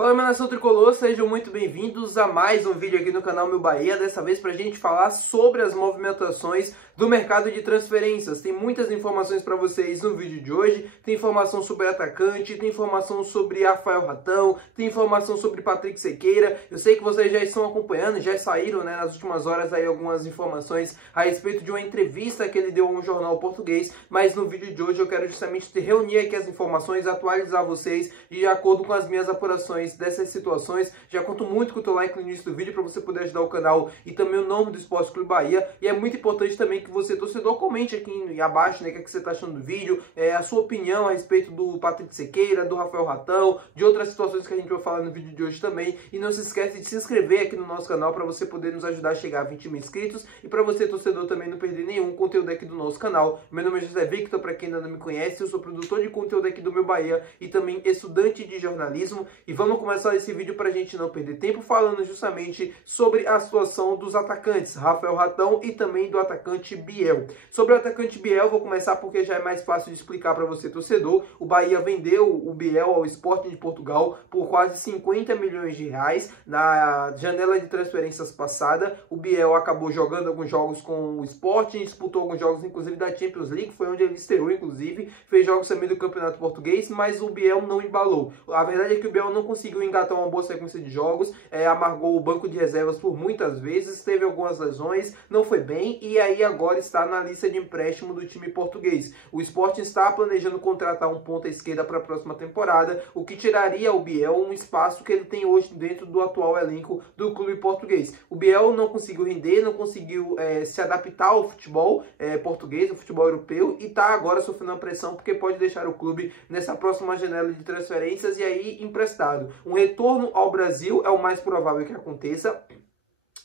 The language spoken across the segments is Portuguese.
Fala, minha nação tricolor, sejam muito bem-vindos a mais um vídeo aqui no canal Meu Bahia, dessa vez para a gente falar sobre as movimentações do mercado de transferências. Tem muitas informações para vocês no vídeo de hoje, tem informação sobre atacante, tem informação sobre Rafael Ratão, tem informação sobre Patrick Sequeira. Eu sei que vocês já estão acompanhando, já saíram nas últimas horas aí algumas informações a respeito de uma entrevista que ele deu a um jornal português, mas no vídeo de hoje eu quero justamente reunir aqui as informações, atualizar vocês de acordo com as minhas apurações dessas situações. Já conto muito com o teu like no início do vídeo para você poder ajudar o canal e também o nome do Esporte Clube Bahia. E é muito importante também que você, torcedor, comente aqui abaixo, né, o que você está achando do vídeo, a sua opinião a respeito do Patrick Sequeira, do Rafael Ratão, de outras situações que a gente vai falar no vídeo de hoje também. E não se esquece de se inscrever aqui no nosso canal para você poder nos ajudar a chegar a 20 mil inscritos e para você, torcedor, também não perder nenhum conteúdo aqui do nosso canal. Meu nome é José Victor, para quem ainda não me conhece, eu sou produtor de conteúdo aqui do Meu Bahia e também estudante de jornalismo. E vamos começar esse vídeo para a gente não perder tempo falando justamente sobre a situação dos atacantes, Rafael Ratão e também do atacante Biel. Sobre o atacante Biel, vou começar porque já é mais fácil de explicar para você, torcedor. O Bahia vendeu o Biel ao Sporting de Portugal por quase 50 milhões de reais na janela de transferências passada. O Biel acabou jogando alguns jogos com o Sporting, disputou alguns jogos inclusive da Champions League, foi onde ele estreou inclusive, fez jogos também do Campeonato Português, mas o Biel não embalou. A verdade é que o Biel não conseguiu engatar uma boa sequência de jogos, amargou o banco de reservas por muitas vezes, teve algumas lesões, não foi bem e aí agora está na lista de empréstimo do time português. O Sporting está planejando contratar um ponta esquerda para a próxima temporada, o que tiraria ao Biel um espaço que ele tem hoje dentro do atual elenco do clube português. O Biel não conseguiu render, não conseguiu se adaptar ao futebol português, ao futebol europeu, e está agora sofrendo uma pressão porque pode deixar o clube nessa próxima janela de transferências e aí emprestado. Um retorno ao Brasil é o mais provável que aconteça.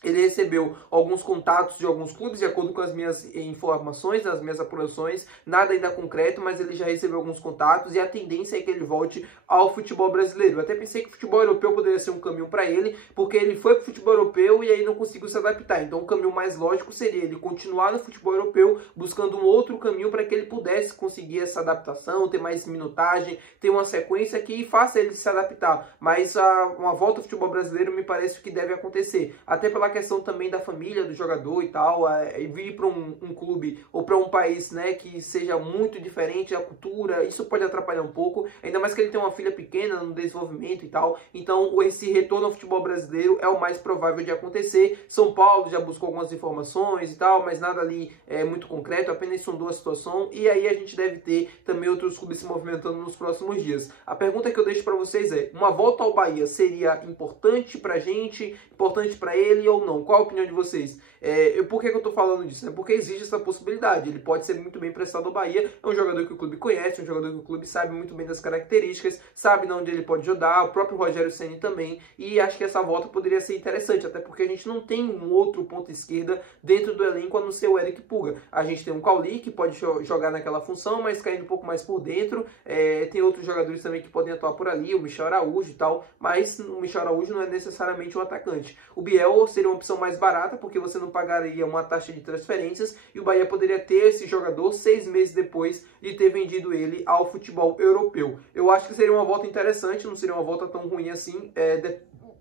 Ele recebeu alguns contatos de alguns clubes, de acordo com as minhas informações, as minhas apurações, nada ainda concreto, mas ele já recebeu alguns contatos e a tendência é que ele volte ao futebol brasileiro. Eu até pensei que o futebol europeu poderia ser um caminho para ele, porque ele foi para o futebol europeu e aí não conseguiu se adaptar. Então o caminho mais lógico seria ele continuar no futebol europeu, buscando um outro caminho para que ele pudesse conseguir essa adaptação, ter mais minutagem, ter uma sequência que faça ele se adaptar. Mas uma volta ao futebol brasileiro me parece que deve acontecer, até pela questão também da família do jogador e tal, vir para um clube ou para um país, né, que seja muito diferente da cultura, isso pode atrapalhar um pouco, ainda mais que ele tem uma filha pequena no desenvolvimento e tal. Então esse retorno ao futebol brasileiro é o mais provável de acontecer. São Paulo já buscou algumas informações e tal, mas nada ali muito concreto, apenas sondou a situação e aí a gente deve ter também outros clubes se movimentando nos próximos dias. A pergunta que eu deixo para vocês é: uma volta ao Bahia seria importante pra gente, importante para ele ou não? Qual a opinião de vocês? Por que eu tô falando disso? Porque existe essa possibilidade. Ele pode ser muito bem emprestado ao Bahia. É um jogador que o clube conhece, um jogador que o clube sabe muito bem das características, sabe de onde ele pode jogar, o próprio Rogério Ceni também. E acho que essa volta poderia ser interessante, até porque a gente não tem um outro ponta esquerda dentro do elenco a não ser o Eric Puga. A gente tem um Cauli que pode jogar naquela função, mas caindo um pouco mais por dentro. Tem outros jogadores também que podem atuar por ali, o Michel Araújo e tal, mas o Michel Araújo não é necessariamente um atacante. O Biel seria uma opção mais barata, porque você não pagaria uma taxa de transferências e o Bahia poderia ter esse jogador 6 meses depois de ter vendido ele ao futebol europeu. Eu acho que seria uma volta interessante, não seria uma volta tão ruim assim.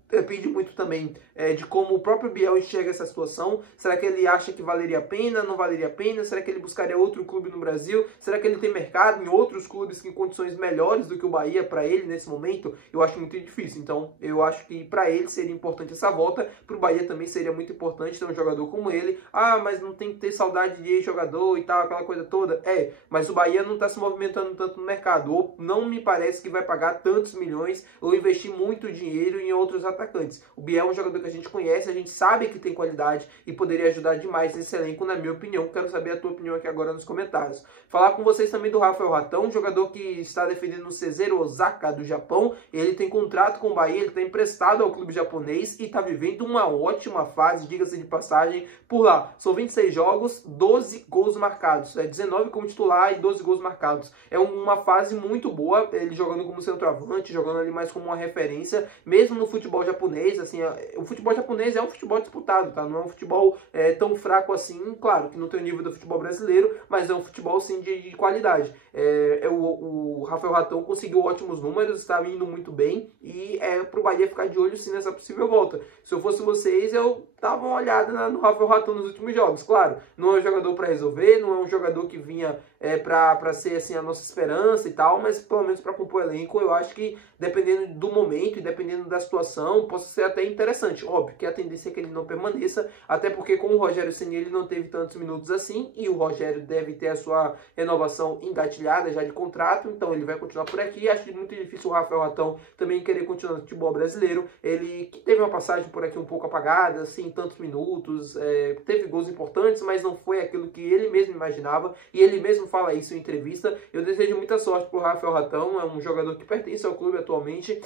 Depende muito também de como o próprio Biel enxerga essa situação. Será que ele acha que valeria a pena, não valeria a pena? Será que ele buscaria outro clube no Brasil? Será que ele tem mercado em outros clubes em condições melhores do que o Bahia para ele nesse momento? Eu acho muito difícil. Então eu acho que para ele seria importante essa volta. Para o Bahia também seria muito importante ter um jogador como ele. Ah, mas não tem que ter saudade de ex-jogador e tal, aquela coisa toda. Mas o Bahia não está se movimentando tanto no mercado. Ou não me parece que vai pagar tantos milhões ou investir muito dinheiro em outros atacantes. O Biel é um jogador que a gente conhece, a gente sabe que tem qualidade e poderia ajudar demais nesse elenco, na minha opinião. Quero saber a tua opinião aqui agora nos comentários. Falar com vocês também do Rafael Ratão, um jogador que está defendendo no Cesaru Osaka do Japão. Ele tem contrato com o Bahia, ele está emprestado ao clube japonês e está vivendo uma ótima fase, diga-se de passagem, por lá. São 26 jogos, 12 gols marcados, 19 como titular e 12 gols marcados. É uma fase muito boa, ele jogando como centroavante, jogando ali mais como uma referência, mesmo no futebol japonês. Assim, o futebol japonês é um futebol disputado, tá? Não é um futebol tão fraco assim, claro que não tem o nível do futebol brasileiro, mas é um futebol sim de qualidade. O Rafael Ratão conseguiu ótimos números, está indo muito bem e é pro Bahia ficar de olho sim nessa possível volta. Se eu fosse vocês, eu dava uma olhada no Rafael Raton nos últimos jogos. Claro, não é um jogador para resolver, não é um jogador que vinha para ser assim a nossa esperança e tal, mas pelo menos para compor o elenco, eu acho que dependendo do momento e dependendo da situação, possa ser até interessante. Óbvio que a tendência é que ele não permaneça, até porque com o Rogério Ceni ele não teve tantos minutos assim, e o Rogério deve ter a sua renovação engatilhada já de contrato, então ele vai continuar por aqui. Acho muito difícil o Rafael Raton também querer continuar no futebol brasileiro. Ele que teve uma passagem por aqui um pouco apagada, assim, tantos minutos, teve gols importantes, mas não foi aquilo que ele mesmo imaginava, e ele mesmo fala isso em entrevista. Eu desejo muita sorte pro Rafael Raton, é um jogador que pertence ao clube atualmente,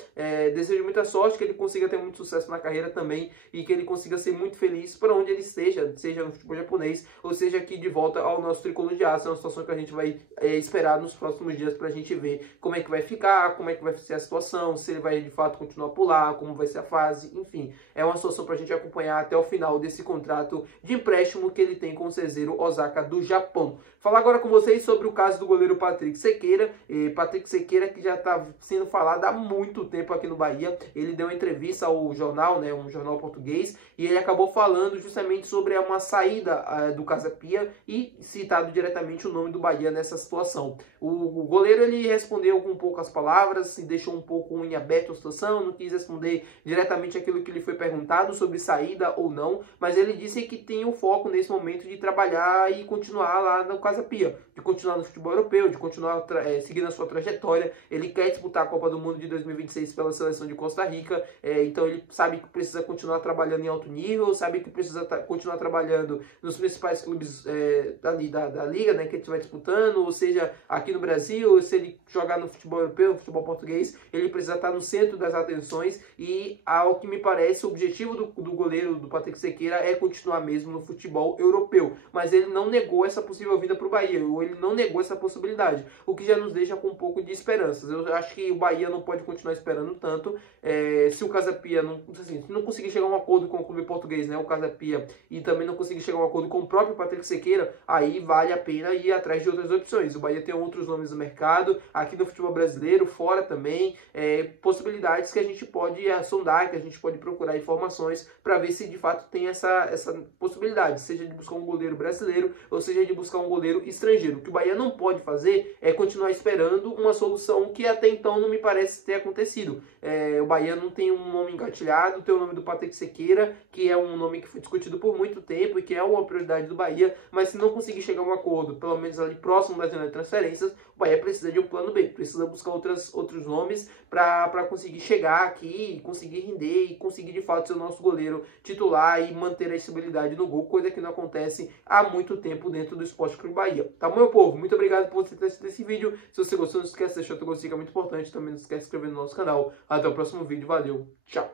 desejo muita sorte, que ele consiga ter muito sucesso na carreira também, e que ele consiga ser muito feliz por onde ele esteja, seja no futebol japonês, ou seja aqui de volta ao nosso tricolor de aço. É uma situação que a gente vai esperar nos próximos dias pra gente ver como é que vai ficar, como é que vai ser a situação, se ele vai de fato continuar por lá, como vai ser a fase, enfim. É uma situação pra gente acompanhar até o final desse contrato de empréstimo que ele tem com o Cezeiro Osaka do Japão. Falar agora com vocês sobre o caso do goleiro Patrick Sequeira. Patrick Sequeira, que já está sendo falado há muito tempo aqui no Bahia. Ele deu uma entrevista ao jornal, né, um jornal português, e ele acabou falando justamente sobre uma saída do Casa Pia e citado diretamente o nome do Bahia nessa situação. O goleiro ele respondeu com poucas palavras, se deixou um pouco em aberto a situação, não quis responder diretamente aquilo que lhe foi perguntado sobre saída ou não, mas ele disse que tem o foco nesse momento de trabalhar e continuar lá no Casa Pia, de continuar no futebol europeu, de continuar seguindo a sua trajetória. Ele quer disputar a Copa do Mundo de 2026 pela seleção de Costa Rica, então ele sabe que precisa continuar trabalhando em alto nível, sabe que precisa continuar trabalhando nos principais clubes da Liga, né, que ele estiver disputando, ou seja, aqui no Brasil, se ele jogar no futebol europeu, no futebol português, ele precisa estar no centro das atenções, e ao que me parece, o objetivo do goleiro, do Patrick Sequeira, é continuar mesmo no futebol europeu, mas ele não negou essa possível vinda para o Bahia, ou ele não negou essa possibilidade, o que já nos deixa com um pouco de esperanças. Eu acho que o Bahia não pode continuar esperando tanto, se o Casa Pia não conseguir chegar a um acordo com o clube português, né, o Casa Pia, e também não conseguir chegar a um acordo com o próprio Patrick Sequeira, aí vale a pena ir atrás de outras opções. O Bahia tem outros nomes no mercado, aqui no futebol brasileiro, fora também, possibilidades que a gente pode sondar, que a gente pode procurar informações para ver se de fato tem essa possibilidade, seja de buscar um goleiro brasileiro, ou seja de buscar um goleiro estrangeiro. O que o Bahia não pode fazer é continuar esperando uma solução que até então não me parece ter acontecido. O Bahia não tem um nome engatilhado, tem o nome do Patrick Sequeira, que é um nome que foi discutido por muito tempo e que é uma prioridade do Bahia, mas se não conseguir chegar a um acordo, pelo menos ali próximo da janela de transferências, o Bahia precisa de um plano B, precisa buscar outros nomes para conseguir chegar aqui e conseguir render e conseguir de fato ser o nosso goleiro titular e manter a estabilidade no gol, coisa que não acontece há muito tempo dentro do Esporte Clube Bahia. Tá bom, meu povo? Muito obrigado por você ter assistido esse vídeo. Se você gostou, não esquece de deixar o teu gostei, que é muito importante. Também não esquece de se inscrever no nosso canal. Até o próximo vídeo. Valeu. Tchau.